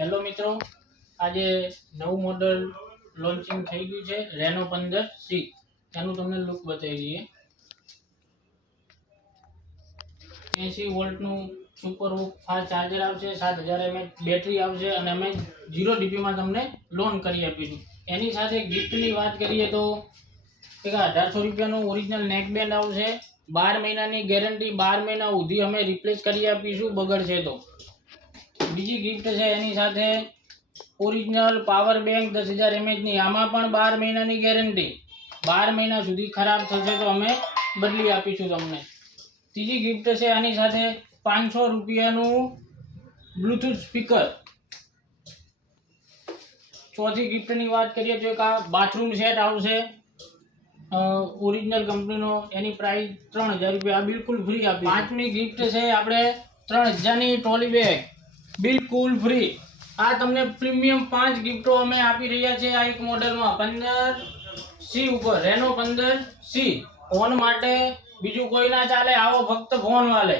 Hello મિત્રો, આજે નવું મોડલ લોન્ચિંગ થઈ ગયું છે રેનો 15C. એનું તમને લુક બતાવી દઈએ. 80 વોલ્ટનું સુપર ફાસ્ટ ચાર્જર આવશે, 7000 mAh બેટરી આવશે અને અમે 0 DP માં તમને લોન કરી આપીશું. એની સાથે ગિફ્ટની વાત કરીએ તો એક 1800 રૂપિયાનું ઓરિજિનલ નેક બેન્ડ આવશે. 12 મહિનાની ગેરંટી, 12 મહિના સુધી અમે રિપ્લેસ કરી આપીશું બગડશે તો. બીજી ગિફ્ટ છે એની સાથે ઓરિજિનલ પાવર બેંક 10000 mAh ની. આમાં પણ 12 મહિનાની ગેરંટી, 12 મહિના સુધી ખરાબ થશે તો અમે બદલી આપીશું તમને. ત્રીજી ગિફ્ટ છે આની સાથે 500 રૂપિયાનું બ્લૂટૂથ સ્પીકર. ચોથી ગિફ્ટની વાત કરીએ તો એક આ બાથરૂમ સેટ આવશે ઓરિજિનલ કંપનીનો. એની પ્રાઇસ 3000 રૂપિયા, બિલકુલ ફ્રી આપી. પાંચમી ગિફ્ટ છે આપણે 3000 ની ટ્રોલી બેગ, બિલકુલ ફ્રી. આ તમને પ્રીમિયમ 5 ગિફ્ટો અમે આપી રહ્યા છે આ એક મોડેલમાં 15C ઉપર. રેનો 15C ફોન માટે બીજું કોઈ ના ચાલે, આવો ફક્ત ફોન વાલે.